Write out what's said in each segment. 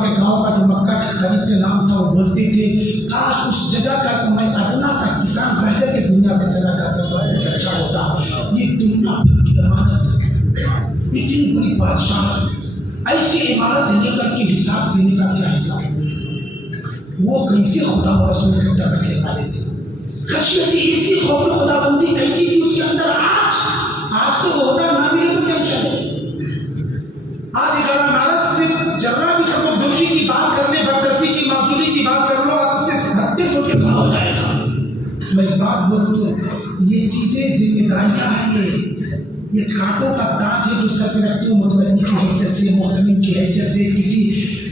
के गांव का जो मक्का का खरीद का नाम था, वो बोलते थे काश उस जगह का तो मैं अदना सा किसान रह करके दुनिया से चला जाता तो अच्छा होता। ये दुनिया की जमानत इतनी बड़ी बादशाह ऐसी इमारत लेकर के हिसाब देने का क्या हिसाब, वो कैसे खुदा व रसूल के डर रखने वाले थे, खशियत इसकी खौफ खुदाबंदी कैसी थी उसके अंदर। आज तो वो होता ना मिले तो टेंशन है। आज अगर नारस से जर्रा भी सब दोषी की बात करने, बरतरफी की, मासूली की बात कर लो, आपसे 32 के भाव हो जाएगा। मैं बात बोलूँ, ये चीजें जिम्मेदारियां हैं, ये कांटों का ताज है जो सर पे रखते हो। मुतवल्ली की हैसियत से, मोहतमिम की हैसियत से, किसी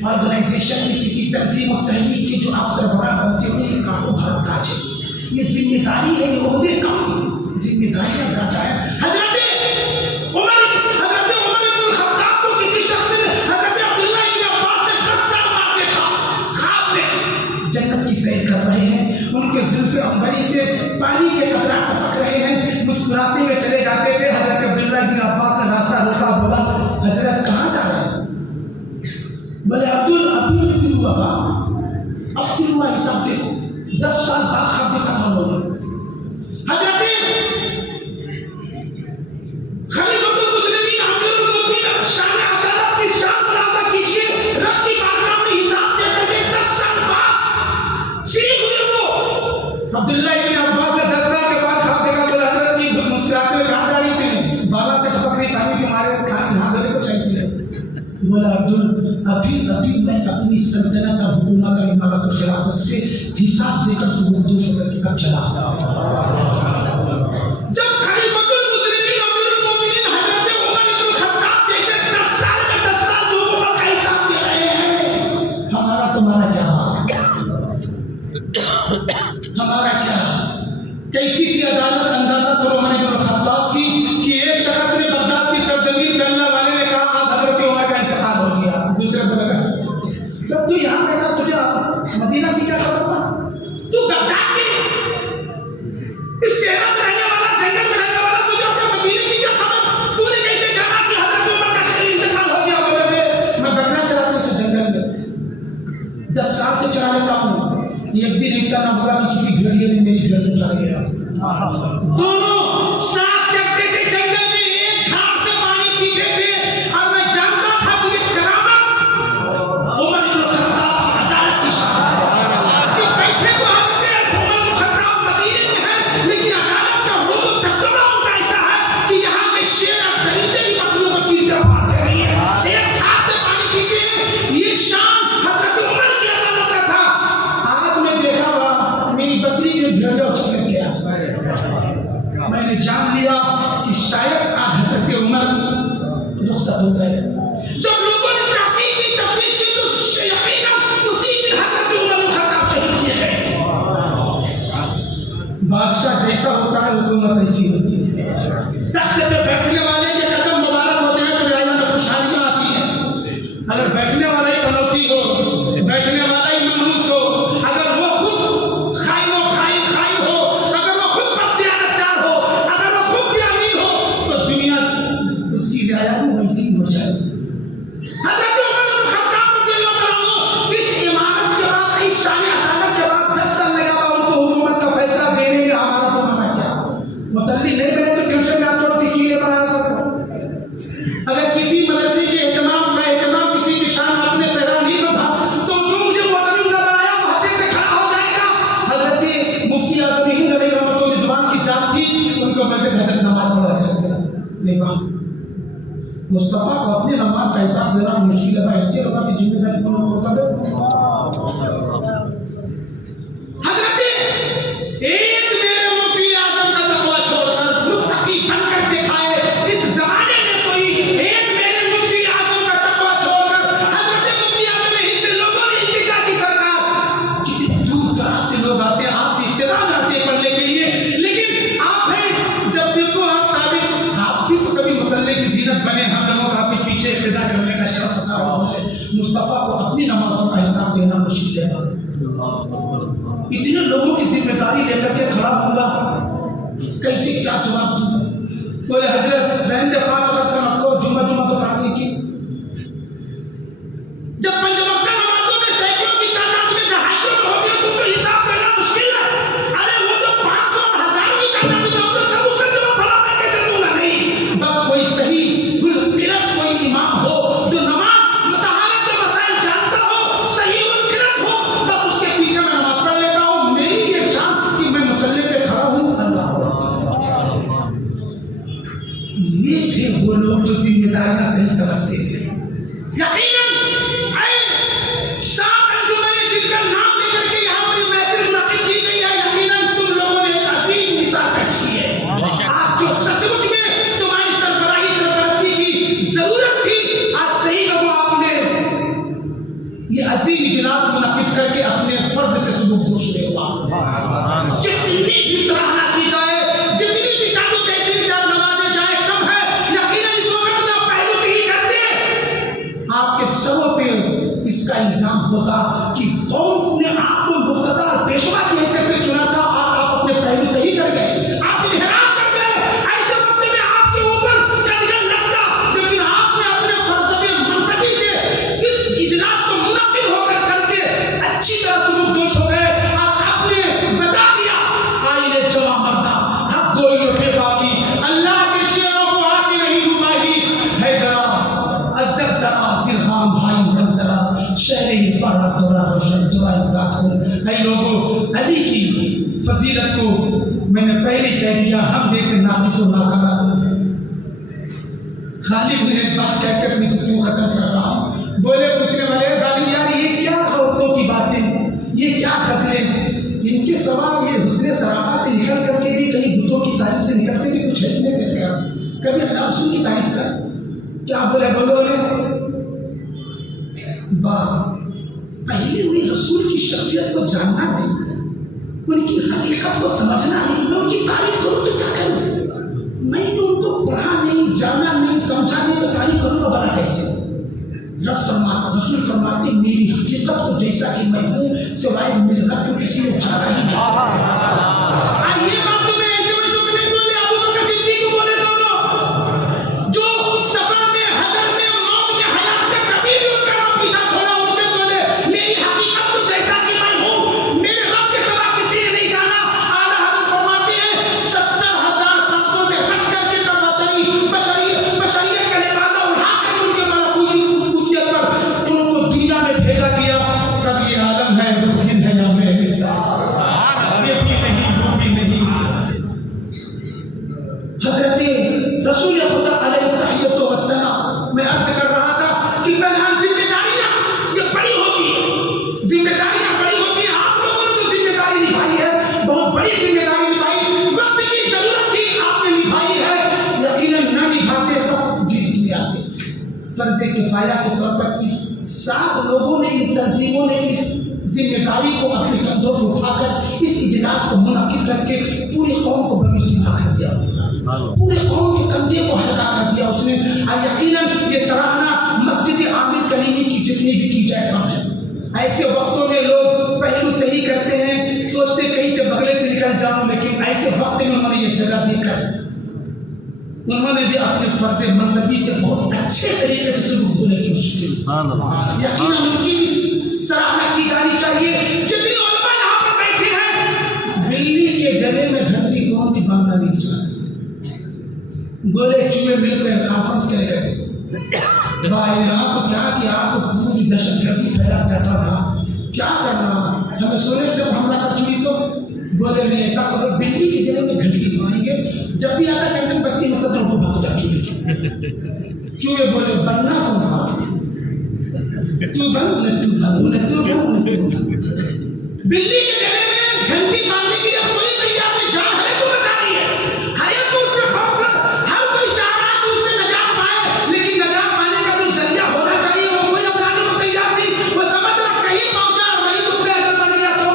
ऑर्गेनाइजेशन में किसी तंजीम और तहरीक के जो आप सरबराह बनते हो, ये कांटों भरा ताज है। ये जिम्मेदारी है, ये ओहदे का जिम्मेदारियां ज्यादा है। हजरत उमर इब्नुल खत्ताब को किसी शख्स ने, हजरत अब्दुल्लाह इब्न अब्बास ने 10 साल बाद देखा ख्वाब में, जन्नत की सैर कर रहे हैं, उनके जुल्फ़े अंबरी से पानी के कतरा टपक रहे हैं, मुस्कुराते हुए चले जाते थे। हजरत अब्दुल्लाह इब्न अब्बास ने रास्ता रोका, बोला हजरत कहाँ जा रहे हैं? बोले अब्दुल अभी फिर हुआ बाप, अब फिर हुआ हिसाब देखो। 10 साल बाद ख्वाब देखा था उन्होंने। हजरत खलीफतुल मुस्लिमीन अमीरुल मोमिनीन शान अदालत की शान मुलाजा कीजिए, रब की बारगाह में हिसाब दे करके 10 साल बाद शुरू हुए वो। अब्दुल्लाह इब्न अब्बास ने 10 साल के बाद ख्वाब देखा। बोला हजरत की मुस्कुराते हुए कहाँ जा रही थी? बाबा से टपक रही पानी के मारे हाथ धोने को चाहिए थी। बोला अब्दुल अभी मैं अपनी सल्तनत का हुकूमत और इमारत और खिलाफत से हिसाब देकर सुबुर्दोश होकर के अब चला। जब खलीफतुल मुस्लिमीन अमीरुल मोमिनीन हजरत उमर इब्नुल खत्ताब जैसे 10 साल में 10 साल की हुकूमत का हिसाब दे रहे हैं, हमारा तुम्हारा क्या हाल? हमारा क्या हाल? कैसी थी अदालत? अंदाजा करो उमर इब्नुल खत्ताब की कि एक शख्स ने बगदाद की सरजमीन पे अल्लाह वाले ने कहा आप हजरत उमर का इंतकाल हो गया। दूसरे को लगा जब तू यहाँ बैठा तुझे मदीना की क्या खबर पड़ा? तू बगदाद के इस शहर में रहने वाला, जंगल में रहने वाला, तुझे अपने मदीने की क्या खबर? तूने कैसे जाना कि हजरत उमर का शरीर इंतकाल हो गया? बोले मैं बकरा चराता हूँ जंगल में, 10 साल से चरा लेता हूँ। एक दिन ऐसा ना हुआ कि किसी भेड़िए ने मेरी भेड़ उठा लिया। दोनों साथ चलते थे जंगल में, एक घाट से पानी पीते थे, और मैं जानता था कि ये करामत उमर इब्नुल खत्ताब की अदालत की शान है। बैठे तो हजरत उमर इब्नुल खत्ताब मदीने में है, लेकिन अदालत का हुक्म तकदमा उनका ऐसा है कि यहाँ के शेर और दरिंदे भी बकरियों को चीर कर मारते नहीं है। एक घाट से पानी पीते हैं, ये शान हजरत उमर की अदालत का था। आज मैं देखा वहाँ मेरी बकरी के भेड़िया उछल गया। मैंने जान लिया कि शायद आज हजरत उमर रुखसत हो गए। जब लोगों ने तहकीक की, तफ्तीश की, तो यकीनन उसी दिन हजरत उमर इब्नुल खत्ताब शहीद किए गए। बादशाह जैसा होता है हुकूमत ऐसी होती है। तख्त पे बैठने वाले के कदम मुबारक होते हैं तो दुनिया में खुशहालियां आती हैं। अगर बैठने वाला ही कनौती हो, बैठने वाला ही मनहूस हो, अगर वो खुद खाइन हो, अगर वो खुद बददियानतदार हो, अगर वो खुद भी अमीर हो, तो दुनिया उसकी रियाया भी वैसी ही हो जाएगी। हजरत उमर इब्नुल खत्ताब रज़ियल्लाहु अन्हु इस इमारत के बाद, इस शान अदालत के बाद 10 साल लगा उनको हुकूमत का फैसला देने में। हमारा तो मना क्या मुतल्ली नहीं बने तो ट्यूशन में आप छोड़ के कीड़े बना सकते। अगर किसी मदरसे के एहतमाम किसी की शान आपने सहरा नहीं बना तो जो मुझे मोहतरम ना बनाया वो हद से खड़ा हो जाएगा। हजरत मुफ्ती आज़म हिंद अलैहि रहमतुल्लाह जुबान की जात थी, उनको मैंने बेहतर नमाज पढ़ा जाएगा। देखा मुस्तफ़ा को अपनी नमाज का हिसाब देना मुश्किल है। इतने लोगों की जिम्मेदारी कौन होगा? हजरत एक मेरे मुफ्ती आज़म का तक़वा छोड़कर मुत्तकी बनकर दिखाए इस जमाने में कोई, एक मेरे मुफ्ती आज़म का तक़वा छोड़कर हजरत मुफ्ती आज़म हिंद से लोगों ने इल्तिजा की। सरकार कितने दूर दराज से लोग आते हैं, आप इख्तिलाफ आते हैं पढ़ने के लिए, लेकिन आप हैं जब देखो आप ताबीज़, आप भी तो कभी मुसल्ले की जीनत बने। हम लोगों का आपके पीछे इब्तिदा करने का शर्फ होता है। मुस्तफ़ा को अपनी नमाजों का हिसाब देना मुश्किल है। इतने लोगों की जिम्मेदारी लेकर के खड़ा होगा, कैसे क्या जवाब दूंगा? बोले हजरत रहने दे, 5 वक्त का आपको जुम्मा तो पढ़ाने की। जब 5 वक्त करके अपने फर्ज से सुलूक दुरुस्त हुआ। जितनी भी सराहना की जाए, जितनी भी कानून तहसील से आप नवाजे जाए, कम है। यकीनन इस वक्त में पहलू ही करते आपके सरों पे इसका इल्जाम होता कि कौम ने आपको मुक्तदा पेशवा की हैसियत से चुना था और आप अपने पहलू तय कर गए, आप इन्हेराम कर गए। ऐसे वक्त में आपके ऊपर कदगन लगता, लेकिन आपने अपने फलसफे मनसबी से इस इजलास को मुनक्किद होकर करके अच्छी तरह सुलूक दोष हो गए और आपने बता दिया आईने जवा मरदा हक गोइयों के बाकी अल्लाह के शेरों को आके नहीं डूबाही है दरा अजदर दरा सिरहाम भाई मंजरा शहरी फरा दोरा रोशन दोरा इमदाद। ऐ लोगों, अली की फजीलत को मैंने पहले कह दिया, हम जैसे नाकिस और नाकारा खालिद ने एक बात कहकर अपनी गुफ्तगू खत्म कर रहा हूँ। बोले पूछने वाले खालिद यार ये क्या औरतों की बातें, ये क्या गजलें, इनके सवाल ये हुस्ने सराफा से निकल करके भी कहीं बुतों की तारीफ से निकल के भी कुछ है नहीं तेरे पास, कभी अल्लाह रसूल की तारीफ कर। क्या बोले बोले पहले हुई रसूल की शख्सियत को जानना नहीं, उनकी हकीकत को समझना नहीं, मैं उनकी तारीफ करूँ तो क्या करूँ? मैंने उनको पढ़ा नहीं, जाना नहीं, समझा नहीं, तो तारीफ करूँगा भला कैसे? रसूल फरमाते मेरी हकीकत को जैसा कि मैं हूँ सिवाय मेरे रब को किसी ने जाना ही नहीं। ये बात तो मैं ऐसे वैसे को नहीं बोले, अबू बकर सिद्दीक को बोले सुनो, जो सफर में हजर में मौत में हयात में कभी भी उनका पीछा छोड़ा, उनसे बोले मेरी हकीकत को जैसा कि मैं हूँ मेरे रब के सिवा किसी ने नहीं जाना। आला हजरत फरमाते हैं 70,000 पंक्तों में रख करके तब बशरियत का लिबादा उठा कर उनके मलकूतियत पर उनको दुनिया में भेजा गया। तब ये आलम है मुमकिन है या मेरे साथ ये भी नहीं वो भी नहीं। हजरत रसूल खुदा अलैहि तहियत व सलाम मैं अर्ज कर रहा था कि पहला जिम्मेदारियां ये बड़ी होती है, जिम्मेदारियां बड़ी होती है। आप लोगों ने जो जिम्मेदारी निभाई है बहुत बड़ी जिम्मेदारी निभाई, वक्त की जरूरत थी आपने निभाई है, यकीनन न निभाते सब गिरफ्त में आते। फर्ज किफाया के तौर पर इस 7 लोगों ने, इन तंजीमों ने इस जिम्मेदारी को अपने कंधों पर उठाकर इस इजलास को मुनक्किद करके पूरी कौम को बरूसीना कर दिया, पूरे कौम के कंधे को हल्का कर दिया उसने। और यकीनन ये सराहना मस्जिद आमिर कलीमी की जितनी भी की जाए कम है। ऐसे वक्तों में लोग पहलू तही करते हैं, सोचते कहीं से बगले से निकल जाऊं, लेकिन ऐसे वक्त में उन्होंने ये जगह देकर उन्होंने भी अपने फर्ज मनसबी से बहुत अच्छे तरीके से शुरू होने की कोशिश की। यकीनन उनकी सराहना की जानी चाहिए। जितनी उलमा यहाँ पर बैठे हैं, बिल्ली के गले में घंटी कौन भी बांधना नहीं चाहते। बोले चूहे मिलकर कॉन्फ्रेंस करेगा भाई आपको क्या किया, आपको पूरी दहशतगर्दी फैला जाता था, क्या करना, हमें सोने जब हमला कर चुकी तो बोले नहीं ऐसा करो, बिल्ली के गले में घंटी लगवाएंगे, जब भी आता कैंटीन बस्ती में सब लोग भाग जाती है। चूहे बोले बनना तू बन बिल्ली के गले में घंटी बांधने के लिए कोई तैयार नहीं, जान है तो बचानी है, हर एक को उससे खौफ है, हर कोई चाह रहा है कि उससे नजात पाए, लेकिन नजात पाने का जो जरिया होना चाहिए वो कोई अपनाने को तैयार नहीं। वो समझ रहा कहीं पहुंचा वही दुख में अगर बन गया तो,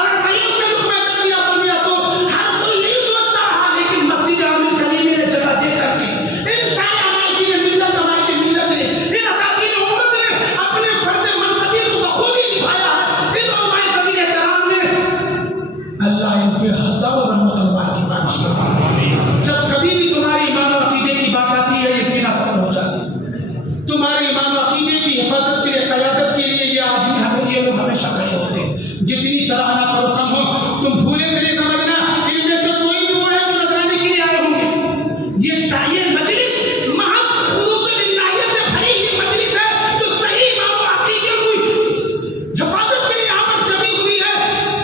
अगर वही उसमें दुख में अगर बन गया तो हर कोई यही सोचता रहा। लेकिन मस्जिद आमिर कलीमी ने जगह दे करके इन सारे हमारी मिल्लत हमारी मिल्लत ने इन असातीर उम्मत ने अपने फर्ज मनसबी को बखूबी निभाया है। इन उलमाए ज़मीन एहतराम ने अल्लाह इन पे हज़ारों रहमत अल्लाह की बारिश करे। जब कभी भी तुम्हारे ईमान और अकीदे की बात आती है ये सीना सबर हो जाता है। तुम्हारे ईमान और अकीदे की हिफाजत के लिए, क़यादत के लिए ये आदमी हमें ये लोग हमेशा खड़े होते हैं। जितनी सराहना करो कम हो, तुम भूले से नहीं समझना इनमें से कोई भी वो है जो नजराने के लिए आए होंगे। ये मजलिस महज खुलूस लिल्लाह से भरी हुई मजलिस है जो सही ईमान और अकीदे की हिफाजत के लिए यहाँ पर जमी हुई है।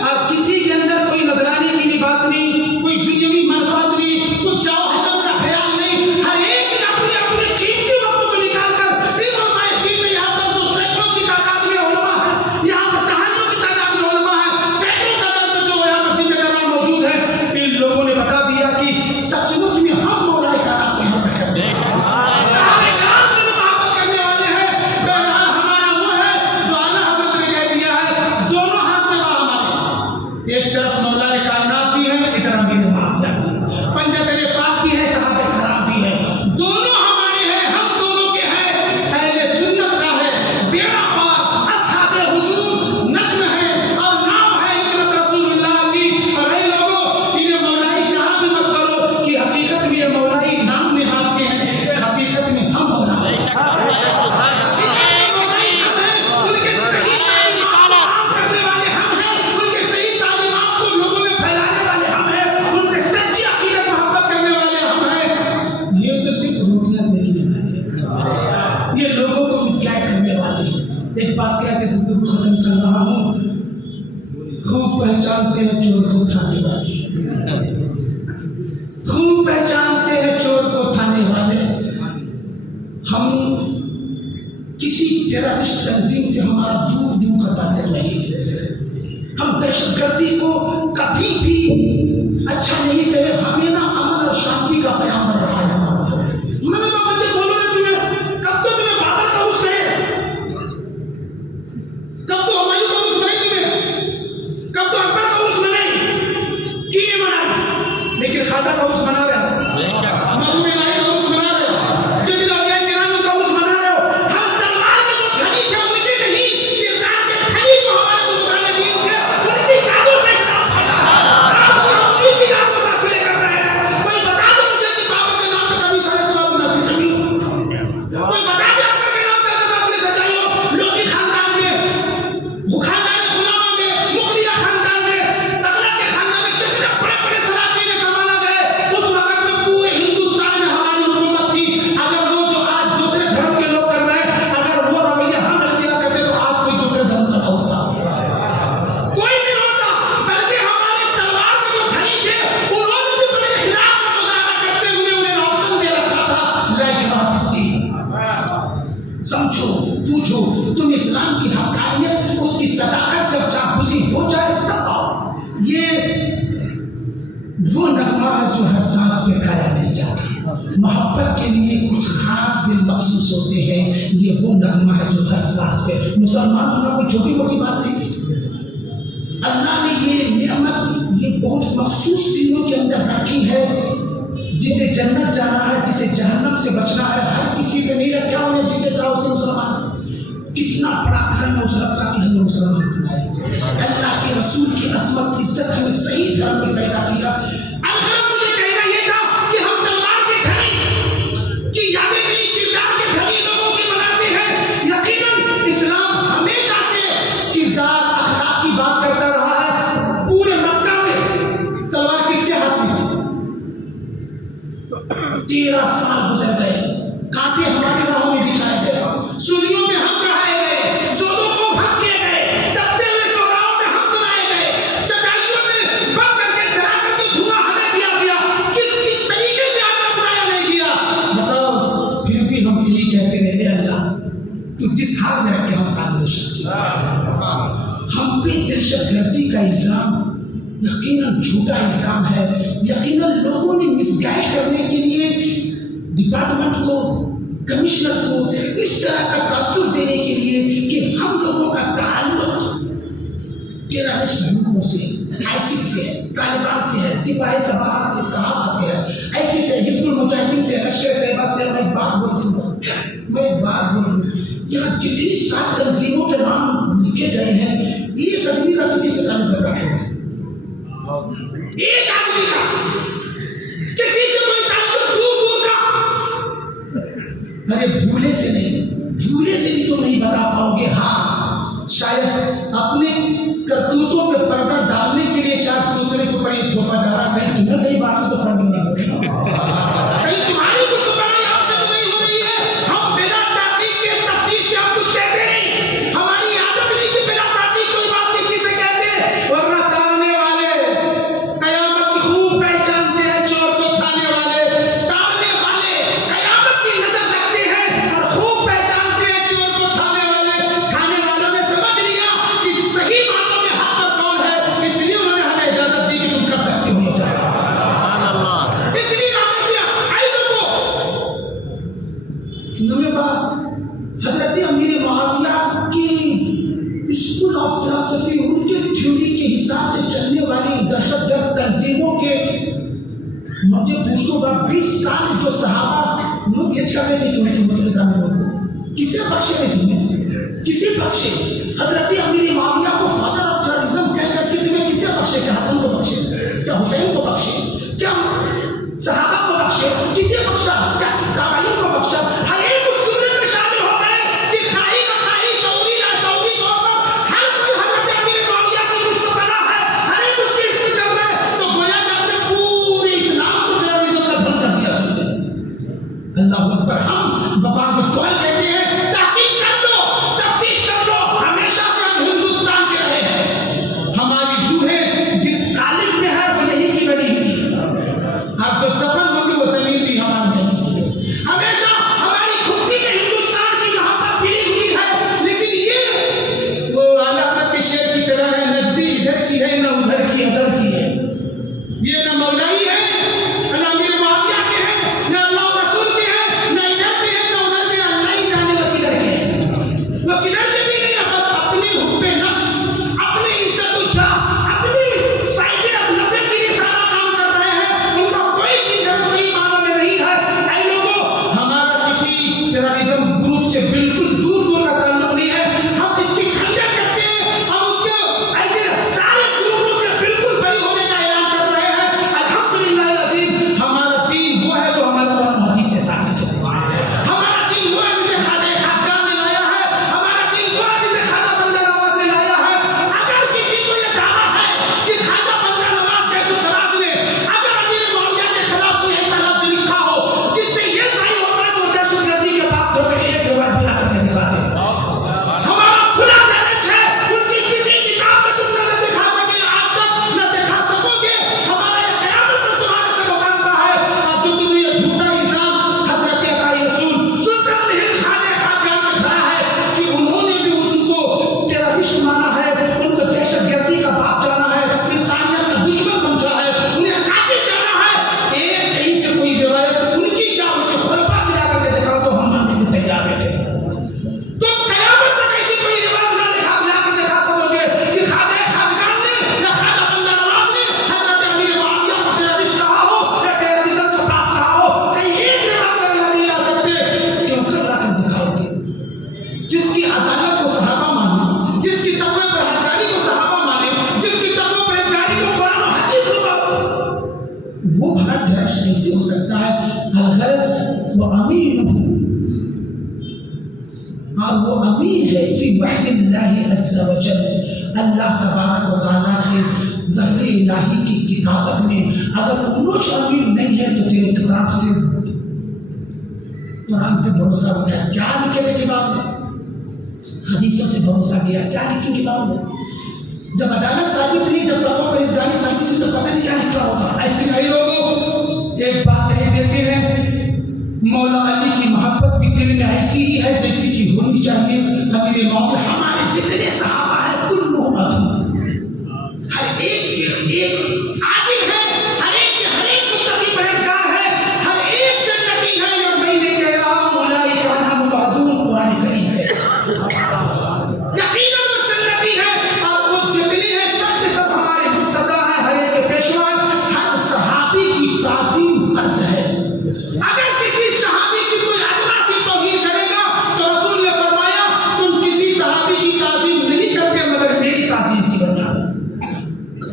और किसी के अंदर कोई नजराने की बात नहीं, कोई दुनियावी मनफात नहीं, कुछ जाओ हशर का ख्याल नहीं। हर एक ने अपने अपने कीमती वक्त को निकाल कर इन उलमाए दीन में यहाँ पर जो सैकड़ों की तादाद में उलमा है, यहाँ पर तहानियों की तादाद में उलमा है, सैकड़ों खूब पहचानते हैं चोर को उठाने वाले, खूब पहचानते हैं चोर को उठाने वाले। हम किसी टेररिस्ट तंजीम से हमारा दूर दूर का ताल्लुक नहीं है। हम दहशतगर्दी को कभी भी अच्छा नहीं कहे। हमें ना अमन और शांति का पैगाम बढ़ाया। उन्होंने बोलो कब तो तुम्हें बाबर का उस करे, कब तो हमारी का उस बनाई तुम्हें, कब तो अकबर का उस बनाई कि नहीं बनाई, लेकिन खाजा का उस बना रहे हो, मधुमेलाई का उस बना रहे हो, जमीन अवलिया किराम का उस बना रहे हो। हम तलवार के जो धनी थे उनके नहीं, किरदार के धनी को हमारे बुजुर्गों ने दिए थे, उनकी यादों से इस्लाम फैला। आपको अपनी भी याद को महफिलें कर रहे हैं। कोई बता दो मुझे कि बाबर के नाम पे कभी सारे सवाब महफिल चली हो? कोई बता दे अकबर के नाम से महफिल सजाई हो? लोधी खानदान में, वो खानदान गुलामा में, मुगलिया खानदान में, तगलक के खानदान में जितने बड़े-बड़े सलातीन ज़माना गए, उस वक्त में पूरे हिंदुस्तान में हमारी हुकूमत थी। अगर वो जो आज दूसरे धर्म के लोग कर रहे हैं, अगर वो रवैया हम इख्तियार करते तो आज कोई दूसरे धर्म का होता, कोई नहीं होता। बल्कि हमारे तलवार के जो धनी थे, उन्होंने भी बड़े खिलाफ का मुजाहरा करते हुए उन्हें ऑप्शन दे रखा था, ला इक्राह फिद्दीन। समझो, पूछो, तुम इस्लाम की हक़ानियत, उसकी सदाकत जब चाकूसी हो जाए तब आओ। ये वो नगमा जो हर सांस पे खाया नहीं जाता। मोहब्बत के लिए कुछ खास दिन महसूस होते हैं। ये वो नगमा है जो हर सांस पे, मुसलमानों का कोई छोटी मोटी बात नहीं। अल्लाह ने ये नियमत, ये बहुत मखसूस चीज़ों के अंदर रखी है। जिसे जन्नत जाना है, जिसे जहन्नम से बचना है, हर किसी पे नहीं रखा उन्हें, जिसे चाहो उसे मुसलमान। कितना बड़ा धर्म है उस रब का कि हमें मुसलमान बनाया। अल्लाह के रसूल की असमत इज्जत हमें सही धर्म में पैदा किया। अल्लाह मुझे कहना ये था कि हम तलवार के धनी की यादें नहीं, किरदार के धनी लोगों की बनाते हैं। यकीनन इस्लाम हमेशा से किरदार अखलाक की बात करता रहा है। पूरे मक्का में तलवार किसके हाथ में थी? 13 साल गुजर गए, कांटे हमारे राहों में बिछाए गए, सूलियों में हम चढ़ाए गए, जोधों को भंग किए गए, तपते हुए सोराओं में हम सुनाए गए, चटाइयों में बंद करके जला करके धुआं हमें दिया गया। किस किस तरीके से आपने अपनाया नहीं किया बताओ। फिर भी हम यही कहते रहे, अल्लाह तू जिस हाल में रखे हम साथ हम पे दहशतगर्दी का इल्जाम यकीनन झूठा इल्जाम है। यकीनन लोगों ने मिसगाइड करने के लिए डिपार्टमेंट को, कमिश्नर को इस तरह का दस्तूर देने के लिए कि हम लोगों का ताल्लुक टेररिस्ट ग्रुपों से, आईसिस से, तालिबान से है, सिपाही सभा से, सहाबा से है, ऐसी से, हिजबुल मुजाहिदीन से, लश्कर तैयबा से। मैं एक बात बोलूँ, यहाँ जितनी 7 तंजीमों के नाम लिखे गए हैं, एक आदमी का किसी से ताल्लुक लगा है, एक आदमी का किसी से कोई ताल्लुक दूर दूर का। अरे भूले से नहीं, भूले से भी तो नहीं बता पाओगे। हाँ, शायद अपने करतूतों पे पर्दा डालने के लिए शायद दूसरे को बड़ी थोपा जा रहा, कहीं तुम्हें कई बात तो फर्क नहीं पड़ेगा, कहीं तुम्हारी कुछ तो बड़ी आपसे तो नहीं हो रही है। हम बिना ताकीद के, तफ्तीश के हम कुछ कहते नहीं। हमारी आदत नहीं कि बिना ताकीद कोई बात किसी से कहते, वरना तारने वाले कयामत की खूब पहचानते हैं। चोर को थाने वाले, तारने वाले कयामत की नजर रखते हैं और खूब पहचानते हैं चोर को थाने वाले। थाने वालों ने समझ लिया कि सही मानों में हक पर कौन है, इसलिए उन्होंने हमें इजाजत दी कि तुम कर सकते हो। इसलिए हमने किया। आई लोगों नंबर बात, हजरत अमीर मुआविया की स्कूल ऑफ फिलॉसफी, उनके थ्योरी के हिसाब से चलने वाली दहशतगर्द तंजीमों के मुझे पूछूंगा 20 साल जो सहाबा लोग ये कर रहे थे कि उनके बताने लोगों किसे बख्शे नहीं तुम्हें, किसे बख्शे? हजरत अमीर मुआविया को फादर ऑफ टेररिज्म कह करके तुम्हें किसे बख्शे? क्या हसन को बख्शे? क्या हुसैन को बख्शे? क्या सहाबा को बख्शे? किसे बख्शा? क्या ताबईन को बख्शा? हर एक उस जुर्म में शामिल हो गए कि खाई ना खाई, शौरी ना शौरी तौर पर हर कोई हजरत अमीर मुआविया की दुश्मना है, हर एक उसके इसमें चल रहा है। तो गोया कि अपने पूरे इस्लाम को टेररिज्म का धर्म कर दिया तुमने। अल्लाह अकबर। हम बपार के तौल कहते हैं, ताकीद कर लो, तफ्तीश कर लो। हमेशा से हम हिंदुस्तान उम्मीद है कि वहयिल्लाहि अज़्ज़ा व जल, अल्लाह तबारक व तआला के वहय इलाही की किताबत में अगर कुछ अमीर नहीं है तो तेरे किताब से, कुरान से भरोसा हो गया। क्या लिखे थे किताब में? हदीसों से भरोसा किया, क्या लिखी किताब में? जब अदालत साबित नहीं, जब तौबा पर इस गाली साबित नहीं, तो पता नहीं क्या लिखा होगा। ऐसे कई लोग एक बात कह देते हैं, मौला अली की मोहब्बत भी दिल में ऐसी ही है जैसी कि होनी चाहिए। अमीर मौला हमारे जितने सहाबा है कुल्लुहुम अदूल, हर एक आदिल है, हर एक मुत्तकी परहेज़गार है, हर एक जन्नती है। या मैं लेके आया उलाइका अनहुम अदूल, कुरान करीम है। यकीनन वो जन्नती है और वो जितने हैं सब के सब हमारे मुक्तदा है, हर एक पेशवा। हर सहाबी की ताज़ीम फर्ज है। अगर किसी सहाबी की कोई अदना सी तौहीन करेगा तो रसूल ने फरमाया तुम किसी सहाबी की ताज़ीम नहीं करते मगर मेरी ताज़ीम की बना,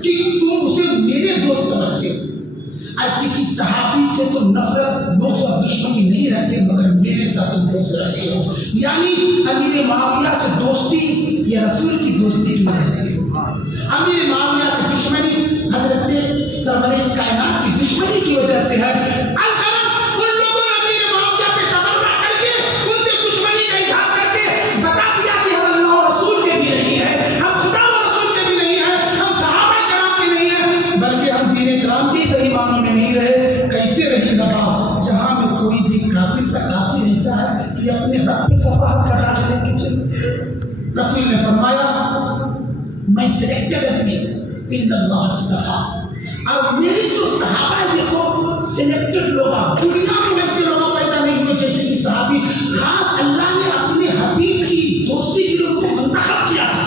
कि तुम उसे मेरे दोस्त समझते हो। और किसी सहाबी से तुम नफरत, बुग़्ज़ और दुश्मनी नहीं रखते मगर मेरे साथ तुम बुग़्ज़ रखते हो। यानी अमीर मुआविया से दोस्ती ये रसूल की दोस्ती की वजह से, अमीर मुआविया से दुश्मनी हजरत सरवरे कायनात की दुश्मनी की वजह से है। अलगरज उन लोगों ने अमीर मुआविया पे तबर्रा करके उनसे दुश्मनी का इज़हार करके बता दिया कि हम अल्लाह और रसूल के भी नहीं है, हम खुदा और रसूल के भी नहीं है, हम सहाबा किराम के नहीं है, बल्कि हम दीन इस्लाम के सही मानों में नहीं रहे। कैसे रही दफा जहां में कोई भी काफिर सा काफिर ऐसा है कि अपने रब पे सफाहत का दाग लेके चले। रसूल ने फरमाया मैं सिलेक्टेड आदमी इल्लल्लाह अस्तफा, और मेरी जो सहाबा है देखो सिलेक्टेड लोग, दुनिया में वैसे लोग पैदा नहीं हुए जैसे कि सहाबी, खास अल्लाह ने अपने हबीब की दोस्ती के लिए उनको मुंतखब किया था।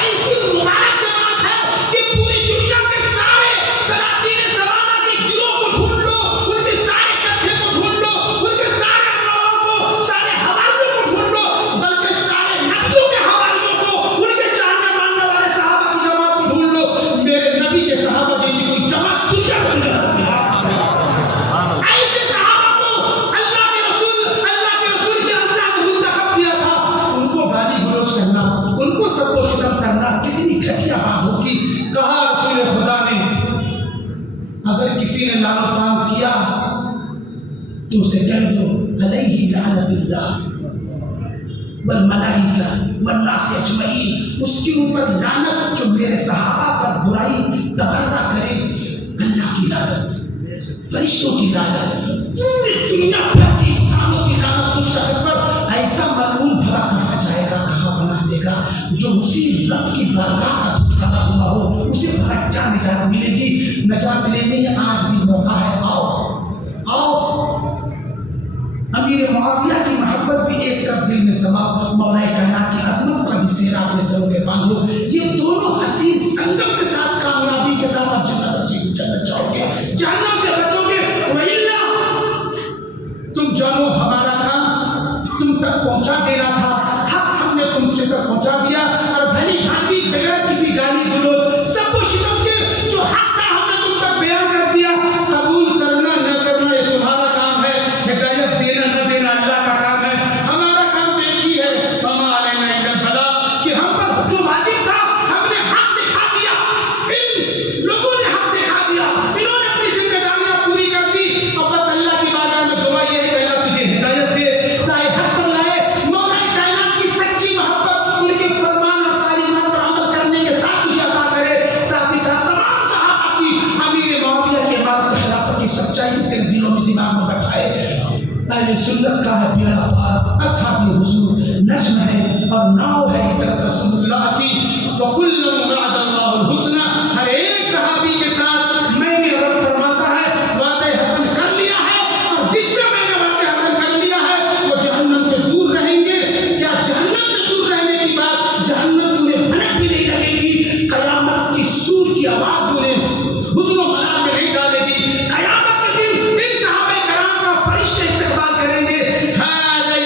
ऐसी मुबारक जमात है कि पूरी दुनिया के सारे सलातीन ज़माना के गिरोह को ढूंढ लो, उनके सारे कत्थे को ढूंढ लो, उनके सारे अमवाओं को, सारे हवारियों को ढूंढ लो, बल्कि सारे नबियों के हवारियों को, उनके जानने मानने वाले सहाबा की जमात को ढूंढ लो। मेरे नबी के सहाबा जैसी कोई जमात दुनिया में नहीं है। ऐसे सहाबा को अल्लाह के रसूल के अल्लाह ने मुंतखब किया था। उनको गाली गलौज करना, उनको सबको खत्म करना कितनी घटिया बात होगी। कहा रसूल खुदा ने अगर किसी ने लाल काम किया तो उसे कह दो अलैहि लानतुल्लाह वल मलाइका वन नास अजमईन, उसके ऊपर लानत जो मेरे सहाबा पर बुराई तबर्रा करे, अल्लाह की लानत, फरिश्तों की लानत, पूरी दुनिया भर के इंसानों की लानत उस शख्स पर। ऐसा मलून भला कहा जाएगा, कहाँ बना देगा जो उसी रब की बारगाह का धुतकारा हुआ हो, उसे भला क्या निजात मिलेगी? निजात लेने आज भी मौका है, आओ। अमीर मुआविया की मोहब्बत भी एक तरफ दिल में समा, मौला कायनात की अज़मत का भी सेहरा अपने सरों पे बांधो। ये दोनों हसीन संगम के साथ, कामयाबी के साथ आप जन्नत नसीब जन्नत जाओगे, जहन्नम से बचोगे। वइल्ला तुम जानो हमारा काम तुम तक पहुंचा देना था, हक हमने तुमसे तक पहुंचा दिया, और भली भांति बगैर किसी गाली गलौज सबको शिकम के जो हक था हमने तुम तक बयान कर दिया। कबूल करना न करना ये तुम्हारा काम है, हिदायत देना न देना अल्लाह का काम है। हमारा काम तो एक ही है, हमारे में बता कि हम पर जो वाजिब था हमने हक दिखा दिया, इन लोगों ने हक दिखा दिया, इन्होंने अपनी जिम्मेदारियां पूरी कर दी। और बस अल्लाह की बारगाह में दुआ ये है कि अल्लाह तुझे हिदायत दे, राह हक पर लाए। मौला कायनात की सच्ची मोहब्बत उनके फरमान और तालीमात पर अमल करने के साथ तुझे अता करे। साथ ही साथ तमाम सहाबा की अमीर मुआविया की इमारत खिलाफत की सच्चाई तेरे दिलों में दिमाग में बैठाए। अहले सुन्नत का है बेड़ा पार, असहाबी हुसूल नज्म है और नाव है इतरत रसूलुल्लाह की। वकुल्लु वअदल्लाहुल हुस्ना, हर एक सहाबी के साथ मैंने रब फरमाता है वादे हसन कर लिया है, और जिससे मैंने वादे हसन कर लिया है वो जहन्नम से दूर रहेंगे। क्या जहन्नम से दूर रहने की बात, जहन्नम उन्हें भनक भी नहीं लगेगी। कयामत की सूर की आवाज उन्हें हुस्न मलाल में नहीं डालेगी। कयामत के दिन इन सहाबा कराम का फरिश्ते इस्तेमाल करेंगे, हाज़ा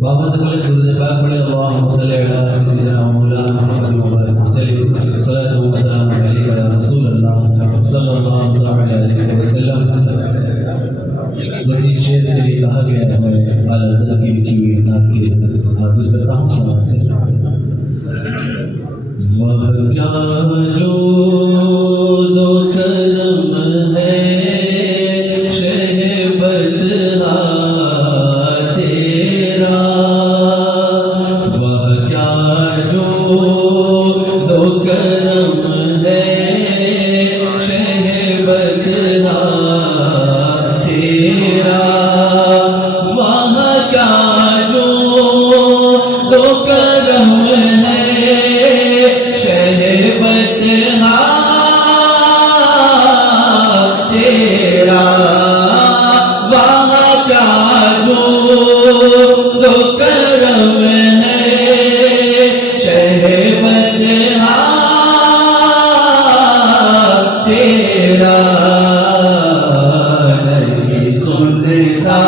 बाबा से पहले दुरूद पाक पढ़े अल्लाहुम्मा सल्ली अला सय्यिदिना मौलाना मुहम्मद व बारिक वसल्लिम सल्लल्लाहु व सल्लम अलैहि या रसूल अल्लाह सल्लल्लाहु अलैहि वसल्लम। बड़ी शेर के लिए कहा गया है आला हज़रत की लिखी हुई नात की हाजिर करता हूँ। वह क्या जो दो करम है शहबतहा तेरा, वह क्या जो दो करम है शहबतहा तेरा, वह क्या जो दो करम है शहबतहा तेरा, वह क्या जो दो करम है शहबतहा तेरा। नहीं सुनता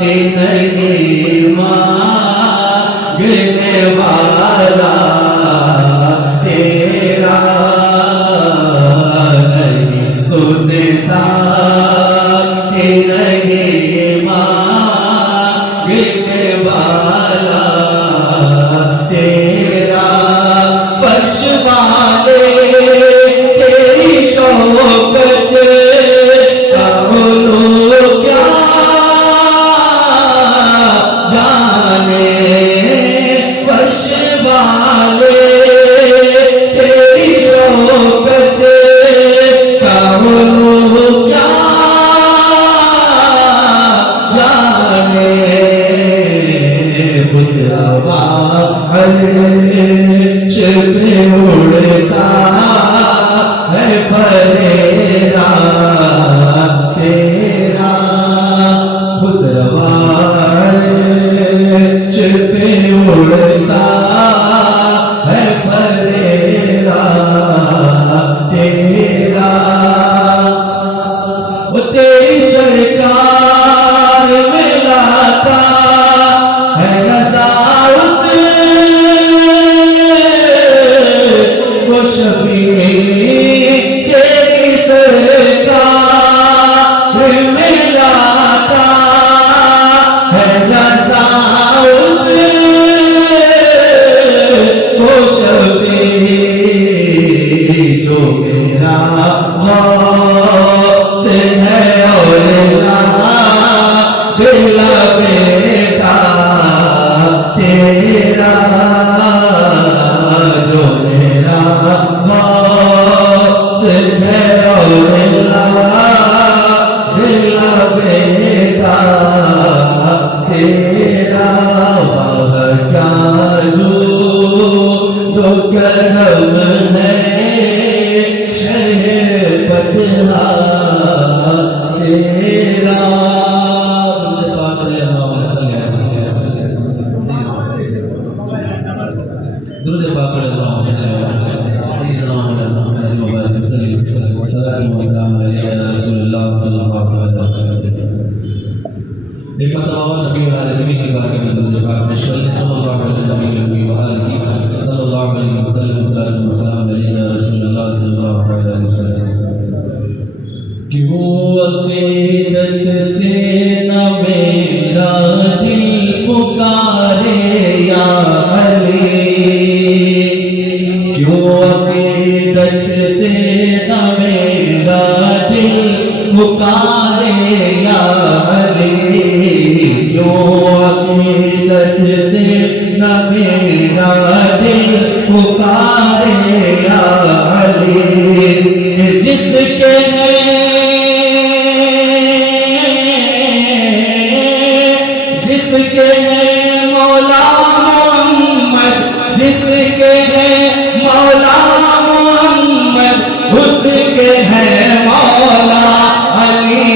नहीं मांगने वाला तेरा, नहीं सुनता नहीं मांगने वाला तेरा। फर्श वाले तेरी शौकत का लोग क्या जाने, फर्श वाले तेरी शौकत का लोग क्या जाने। खुशरवा अर्श पे उड़ता है परेरा तेरा, खुशरवा अर्श पे उड़ता है परेरा तेरा। वो तेरी सरकार में लाता है रज़ा उसको शफी, तेरी सरकार में लाता है रज़ा उसको शफी। जो मेरा गौस है औलिया दिला बेटा तेरा, जो मेरा गौस है औलिया दिला बेटा तेरा। वह क्या जो दो करम है शहबतहा तेरा। दुरूद पाक पढ़े अल्लाहुम्मा सल्ली अला सय्यिदिना मौलाना मुहम्मद व बारिक वसल्लिम सल्लल्लाहु अलैहि या रसूल अल्लाह सल्लल्लाहु अलैहि वसल्लम। एक मरतबा नबी आलमीन की बात में दुरूद पाक में सल्लल्लाहु अलैहि वसल्लम सल्लल्लाहु अलैहि या रसूल अल्लाह सल्लल्लाहु अलैहि वसल्लम। क्यों अक़ीदत से न मेरा दिल पुकारे या अली, क्यों अक़ीदत से न मेरा दिल पुकारे या अली, क्यों अक़ीदत से न मेरा दिल पुकारे या अली। जिसके जिसके है मौला मोहम्मद, जिसके है मौला मोहम्मद, उसके है मौला अली।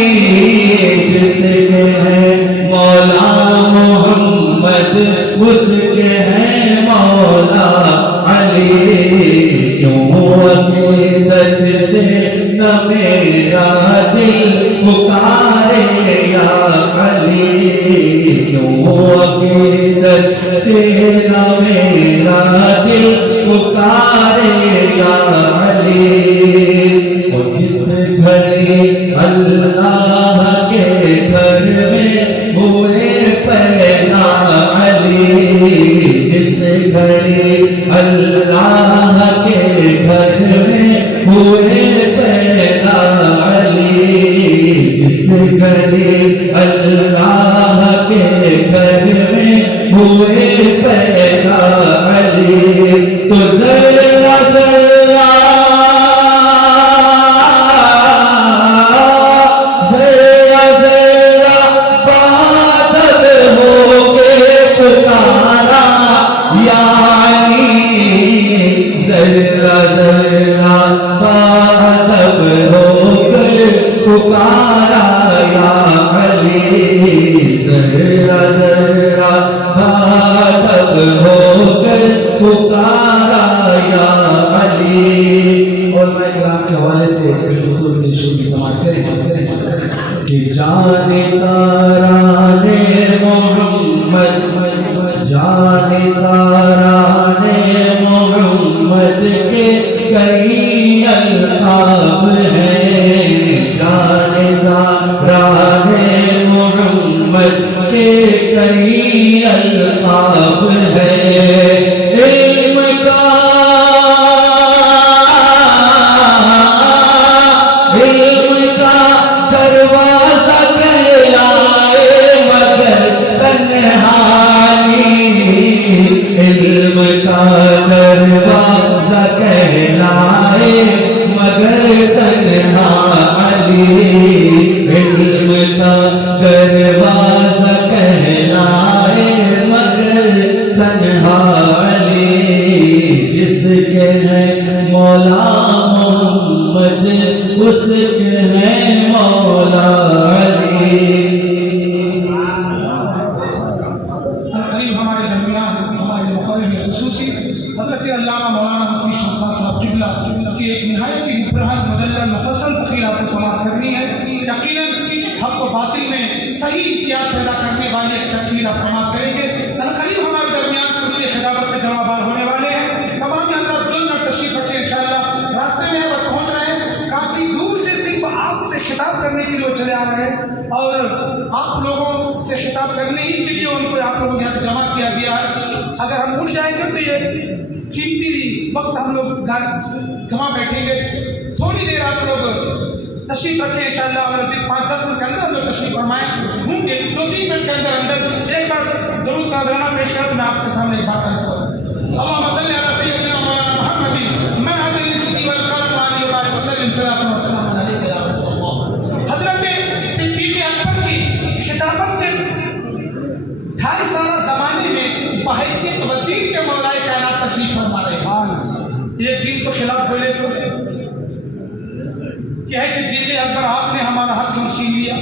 या अली। और जिस घड़ी अल्लाह के घर में हुए पैदा अली, जिस घड़ी अल्लाह के घर में हुए पैदा अली, जिस घड़ी अल्लाह के घर में हुए पैदा अली, तो जरा जरा जरा जरा बादल होके पुकारा या अली, जरा जरा बादल होके पुकारा या अली, जरा जरा बादल होकर पुकारा या अली। और मैं इकराम के हवाले से बिलखुसूस से शुरू की समाअत करें कि जाने सारा ने मोहम्मद, जाने सारा ने मोहम्मद के कई अल्काब हैं, जाने सारा ने मोहम्मद के कई अल्काब हैं। इल्म का दरवाजा कहलाए मगर तन्हाई, इल्म का दरवाजा कहलाए मगर तन्हाई, इल्म का दरवाजा कहलाए मगर तन्हाई, जिसके है मौला मोहम्मद उसके है मौला अली। करीब हमारे दरमियान हमारे मुक़र्रर ख़ुसूसी हज़रत अल्लामा मौलाना मुफ्ती शहज़ाद साहब किबला की एक निहायत ही मुबरहन मुदल्लल मुफस्सल तक़रीर आपको समाअत करनी है। यकीनन हक़ व बातिल में सही इम्तियाज़ पैदा करने वाली एक तक़रीर आप समाअत करेंगे। करीब हमारे दरमियान कुर्सी खिताबत में जमाबार होने वाले हैं। तमाम हज़रात जो न तशरीफ़ रखें इंशाअल्लाह, रास्ते में बस पहुँच रहे हैं, काफ़ी दूर से सिर्फ आपसे खिताब करने के लिए वो चले आ रहे हैं और आप लोगों से खिताब करने ही के लिए उनको आप लोगों के यहाँ पे जमा किया गया है। अगर हम उठ जाएंगे तो ये कीमती वक्त हम लोग जमा बैठेंगे। थोड़ी देर आप लोग तशरीफ रखें इंशाअल्लाह, और 5-10 मिनट के अंदर अंदर तशरीफ फरमाएं, घूम के 2-3 मिनट के अंदर अंदर एक बार दरूद का नज़राना पेश कर तो मैं आपके सामने इज़हार कर सकूँ। अल्लाहुम्मा सल्ली अला सय्यिदिना मौलाना मुहम्मदिन महदिल जुदी वल करम आलि व बारिक वसल्लिम सल्लल्लाहु अलैहि वसल्लम अलैहि या रसूलल्लाह। हज़रत सिद्दीक़ अकबर की खिताबत के 2.5 साल ज़माने में बहैसियत वज़ीर के मौलाए कायनात तशरीफ फरमा रहे हैं। एक दिन तो खिलाफ बोले सो कि है सिद्दीक़ अकबर, आपने हमारा हक क्यों छीन लिया,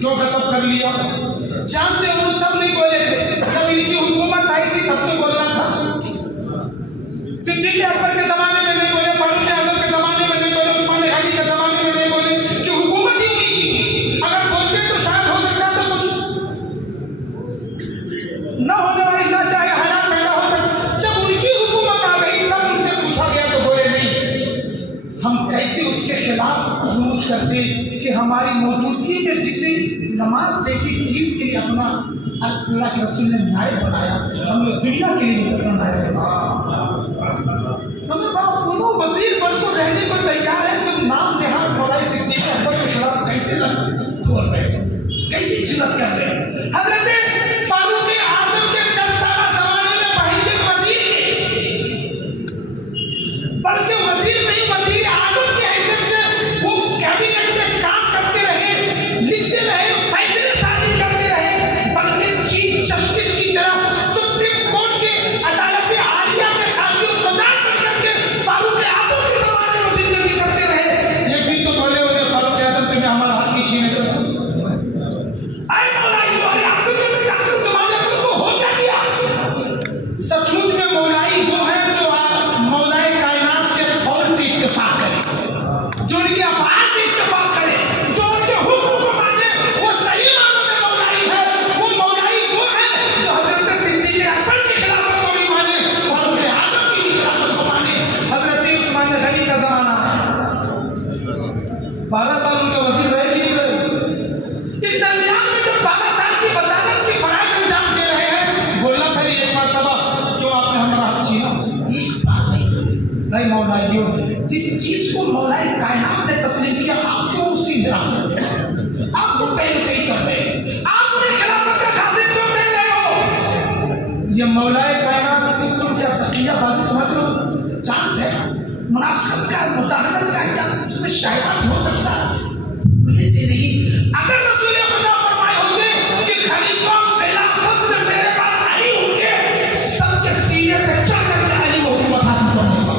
क्यों गसब कर लिया? जानते हो तब नहीं बोले थे, जब इनकी हुकूमत आई थी तब तो बोलना था। सिद्दीक़ अकबर के ज़माने में नहीं बोले, फारूक आज़म के ज़माने में नहीं बोले, उस्मान गनी के ज़माने में नहीं बोले कि हुकूमत ही नहीं की। अगर बोलते तो शायद हो सकता तो कुछ न होने वाली ना चाहे हालात पैदा हो सकते। जब उनकी हुकूमत आ गई तब उनसे पूछा गया तो बोले नहीं। हम कैसे उसके खिलाफ खुरूज करते कि हमारी मौजूदगी में जिसे नमाज जैसी चीज के लिए अपना अल्लाह के रसूल ने नायब बनाया, हम लोग दुनिया के लिए भी नायब बनाया। हमें दोनों वज़ीर पर तो रहने को तैयार है, तुम नाम निहार मौलाए सिद्दीक़ अकबर के खिलाफ कैसे बोल रहे हो, कैसी जिल्लत कर रहे हो? हज़रत फारूक आज़म के 10 साल ज़माने में बहैसियत वज़ीर के, बल्कि वज़ीर नहीं वज़ीर आज़म की हैसियत से वो कैबिनेट में काम करते रहे, लिखते रहे, फैसले सादी करते रहे, बल्कि चीफ जस्टिस की तरह सुप्रीम कोर्ट के अदालत आलिया के काजी इंतजार बन करके फारूक आज़म के ज़माने में जिंदगी करते रहे। ये भी तो बोले होंगे फारूक आज़म के में हमारा हक ही छीन लिया। आए मौलाई वाले आपको तुम्हारे अपने को हो क्या किया? सचमुच में मौलाई वो है जो मौलाए कायनात के कौल से इत्तेफाक करे, जो उनके अफ़आल से इत्तेफाक करे, जो उनके हुक्म को माने, वो सही मानों में मौलाई है। वो मौलाई वो है जो हज़रत सिद्दीक़ अकबर की खिलाफत को भी माने, फारूक आज़म की भी खिलाफत को माने, हज़रत मेरा आप वो पहले कहीं कर रहे हैं, आप उन्हें खिलाफत का हासिल क्यों कह रहे हो? ये मौलाए कायनात से तुम क्या तकियाबाजी समझ लो? चांस है मुनाफिकत का, मुताहनत का, क्या उसमें शायद हो सकता है? ऐसे नहीं, अगर रसूल खुदा फरमाए होते कि खलीफा बिला फस्ल मेरे पास अली होंगे, सबके सीने पे चढ़ करके अली को हुकूमत हासिल करने का,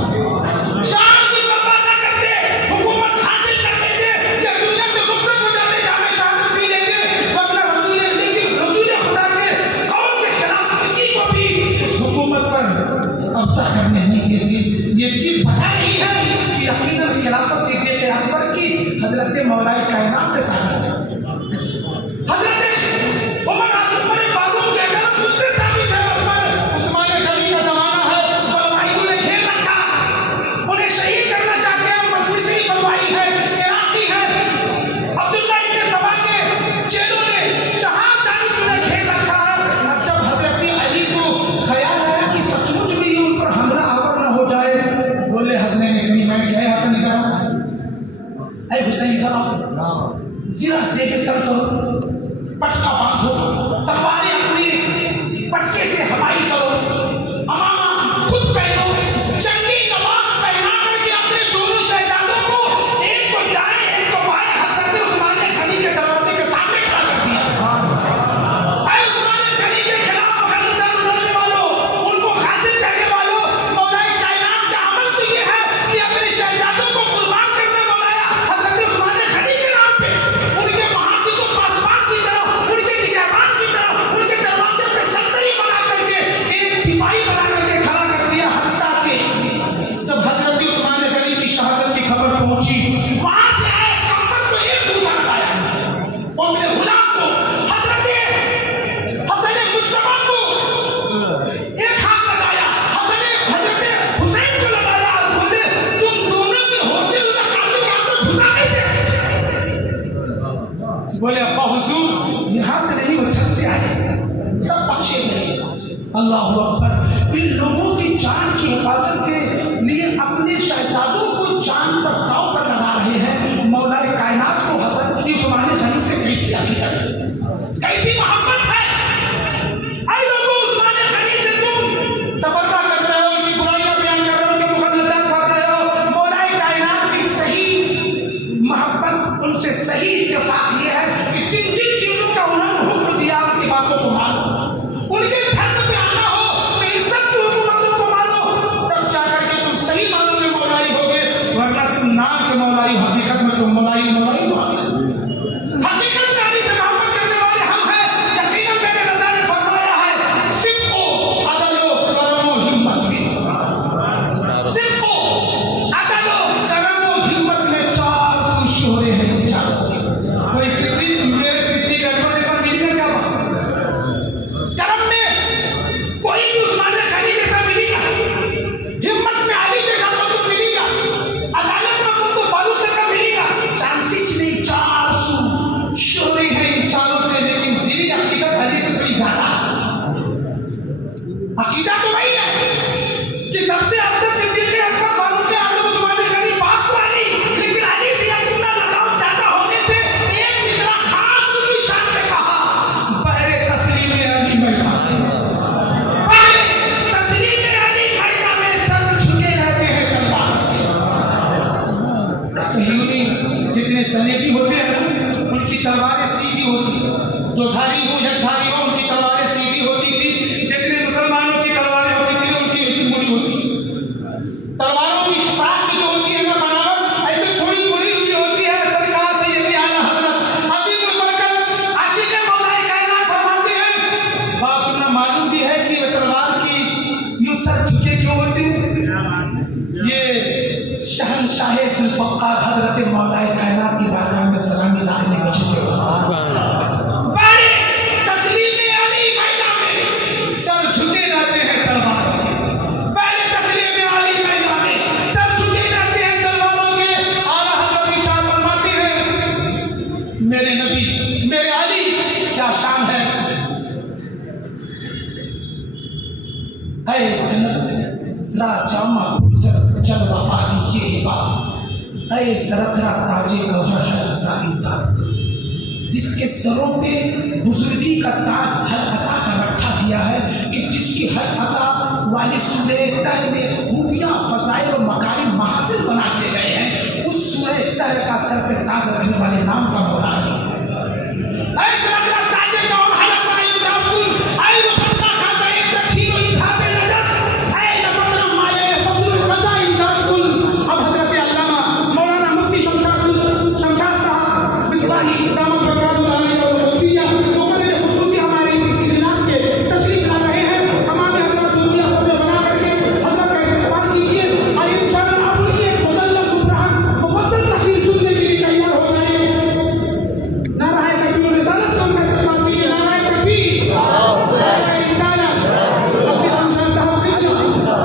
शान की परवाह न करते, हुकूमत हासिल कर लेते या दुनिया से रुखसत हो जाते, जामे शहादत पी लेते, वरना लेकिन रसूल खुदा के कौल के खिलाफ किसी को भी हुकूमत पर कब्जा करने नहीं देते। ये चीज पता नहीं है कि यकीनन खिलाफत सिद्दीक़ अकबर की हजरत मौलाए कायनात से साबित है, हजरत उमर फारूक के तरफ मुझसे साबित है। उस्मान गनी का जमाना है, बलवाइयों ने घेर रखा, उन्हें शहीद करना चाहते हैं, मजलिसी बलवाई है, इराकी है, अब्दुल्ला इब्न सबा के चेलों ने जहां जानी उन्हें घेर रखा है। जब हजरत अली को ख्याल आया कि सचमुच में ये उन पर हमला आवर न हो जाए, बोले हसनैन करीमैन, क्या है हसन निकला, ऐ हुसैन करो, जीरा से बेहतर करो, पटका बांधो, तलवारें अपनी पटके से हवाई करो, अमामा खुद पहनो, चंगी नमाज पहना करके अपने दोनों शहजादों को, एक को दाएं एक को बाएं, हजरत उस्मान गनी के दरवाजे के सामने खड़ा कर दिया। ऐ उस्मान गनी के खिलाफ मुगल्लज़ा लड़ने वालों, उनको हासिल करने वालों, मौलाए कायनात का अमल तो ये है कि अपने शहजादों को कुर्बान करने वाला हजरत उस्मान गनी के नाम पे, उनके महाफिज़ पासवान की तरह, उनके निगहबान की तरह, उनके दरवाजे पे संतरी बना करके एक सिपाही बना करके खड़ा कर दिया। हत्ता के जब हजरत उस्मान गनी की शहादत की खबर पहुंची, वहां से आए कंबल को एक दूसरा लगाया और मेरे गुलाम को, हजरत हसन मुस्तफा को एक हाथ लगाया, हजरत हुसैन को लगाया और बोले तुम दोनों के होते हुए काफी से घुसा कैसे? बोले अब्बा हुजूर यहाँ से नहीं, वो छत से आए, सब बख्शे गए। अल्लाह अकबर। इन लोगों की जान की हिफाजत के लिए अपने शहजादों को जान पर दांव पर लगा रहे हैं। मौलाए कायनात को हसन उस्मान गनी से कैसी हकीकत है, कैसी मोहब्बत है? ऐ लोगों, उस्मान गनी से तुम तबर्रा कर रहे हो, उनकी बुराइयां बयान कर रहे हो, उनके मुगल्लज़ात पढ़ रहे हो। मौलाए कायनात की सही मोहब्बत, उनसे सही इत्तेफाक ये है कि जिन जिन चीजों का उन्होंने हुक्म दिया उनकी बातों को मानो, उनके धर्म पे आना हो तो इन सब की हुकूमतों को मानो, तब जाकर के तुम सही मानो में मौलाई होगे, वरना तुम नाम के मौलाई, हकीकत में तुम मौलाई हकीकत में अली से मोहब्बत करने वाले हम हैं। यकीनन मेरे रज़ा ने फरमाया है, सिद्क़ो अदलो करमो हिम्मत में, सिद्क़ो अदलो करमो हिम्मत में चार शोहरे हैं। कोई सिद्दीक़, मेरे सिद्दीक़ अकबर जैसा मिलेगा क्या बात? करम में कोई भी उस्मान गनी जैसा मिलेगा, हिम्मत में अली जैसा तो मिलेगा, अदालत में तो फारूक से कम मिलेगा। चांसेस नहीं, 400 शोरे हैं इन चारों से, लेकिन दिली हकीकत अली से थोड़ी ज्यादा। अकीदा तो वही है कि सबसे अफजल सिद्दीक़ अकबर फारूक आज़म उस्मान गनी बात तो अली, लेकिन अली से अब्दुल्ला लगाव ज्यादा होने से एक मिसरा खास उनकी शान में कहा, बहरे तस्लीम अली मैदान, बहरे तस्लीम अली मैदान में सर झुके रहते हैं तलवार के। सहीउनी जितने सलेबी होते हैं उनकी तलवारें सीधी होती, दो धारी हो एक धारी हो, उनकी तलवारें सीधी होती थी। जितने मुसलमानों की तलवारें होती थी उनकी ऐसी मुड़ी होती। तलवारों की साख जो होती है ना बनावट ऐसे थोड़ी मुड़ी हुई होती है। सरकार से ये भी आला हजरत अज़ीमुल बरकत आशिक मौलाए कायनात फरमाते हैं, बात तुम्हें मालूम भी है कि वे तलवार की यूं सर झुके क्यों होते हैं? ये शहंशाह ज़ुल्फ़िकार हजरत मौलाए कायनात की बारगाह में सलामी लाने के झुके बड़े तस्लीम अली मैदान में सर झुके रहते हैं तलवारों के, पहले तस्लीम अली मैदान में सर झुके रहते हैं तलवारों के। आला हज़रत इरशाद फरमाते हैं, मेरे नबी मेरे अली क्या शान है। ऐ जन्नत राजा मकबूल जलवा वाली ये बात, ऐ सरथरा ताजे कौहर है अता इम्दाद कर, जिसके सरों पे बुजुर्गी का ताज हर अता का रखा गया है, कि जिसकी हर अता वाली सूरह तह में खूबियाँ फसाइल और मकारिम महासिल बना दिए गए हैं, उस सूरह तह का सर पे ताज रखने वाले नाम का मौला है। ऐ सरथरा ताजे कौहर है अता इम्दाद कुल, ऐ वफा का ज़ैद तखीर इज़हाब नजस, ऐ नबतर माये फज़ल क़ज़ा इम्दाद कुल। अब हज़रत अल्लामा मौलाना मुफ्ती शमशाद साहब मिसबाही दामद बरकातुहु आलिया और खुफिया मुक़र्रिर खुसूसी हमारे इस इजलास के तशरीफ ला रहे हैं। तमाम हज़रात दुनिया सब में बना करके हज़रत का इस्तेमाल कीजिए और इंशाअल्लाह आप उनकी एक मुतल्लब कुरान मुफस्सल तक़रीर सुनने के लिए तैयार हो जाएं। नाराए तकबीर रिसालत से उनका इस्तेमाल कीजिए, नाराए तकबीर, नाराए रिसालत, मुफ्ती शमशाद साहब किबला।